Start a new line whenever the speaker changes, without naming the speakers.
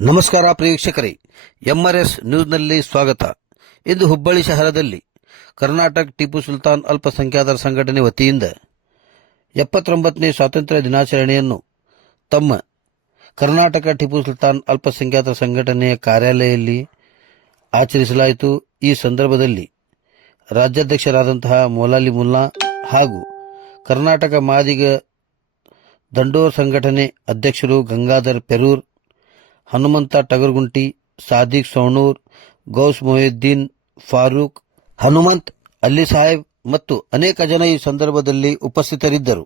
ನಮಸ್ಕಾರ ಪ್ರೇಕ್ಷಕರೇ. ಎಂಆರ್ಎಸ್ ನ್ಯೂಸ್ನಲ್ಲಿ ಸ್ವಾಗತ. ಇಂದು ಹುಬ್ಬಳ್ಳಿ ಶಹರದಲ್ಲಿ ಕರ್ನಾಟಕ ಟಿಪ್ಪು ಸುಲ್ತಾನ್ ಅಲ್ಪಸಂಖ್ಯಾತರ ಸಂಘಟನೆ ವತಿಯಿಂದ ಎಪ್ಪತ್ತೊಂಬತ್ತನೇ ಸ್ವಾತಂತ್ರ್ಯ ದಿನಾಚರಣೆಯನ್ನು ತಮ್ಮ ಕರ್ನಾಟಕ ಟಿಪ್ಪು ಸುಲ್ತಾನ್ ಅಲ್ಪಸಂಖ್ಯಾತರ ಸಂಘಟನೆಯ ಕಾರ್ಯಾಲಯದಲ್ಲಿ ಆಚರಿಸಲಾಯಿತು. ಈ ಸಂದರ್ಭದಲ್ಲಿ ರಾಜ್ಯಾಧ್ಯಕ್ಷರಾದಂತಹ ಮೊಲಾಲಿ ಮುಲ್ಲಾ ಹಾಗೂ ಕರ್ನಾಟಕ ಮಾದಿಗ ದಂಡೋರ್ ಸಂಘಟನೆ ಅಧ್ಯಕ್ಷರು ಗಂಗಾಧರ್ ಪೆರೂರ್ ಹನುಮಂತ ಟಗರ್ಗುಂಟಿ, ಸಾದಿಕ್ ಸೋಣೂರ್ ಗೌಸ್ ಮೊಹಿದ್ದೀನ್, ಫಾರೂಕ್, ಹನುಮಂತ್ ಅಲಿ ಸಾಹೇಬ್ ಮತ್ತು ಅನೇಕ ಜನ ಈ ಸಂದರ್ಭದಲ್ಲಿ ಉಪಸ್ಥಿತರಿದ್ದರು.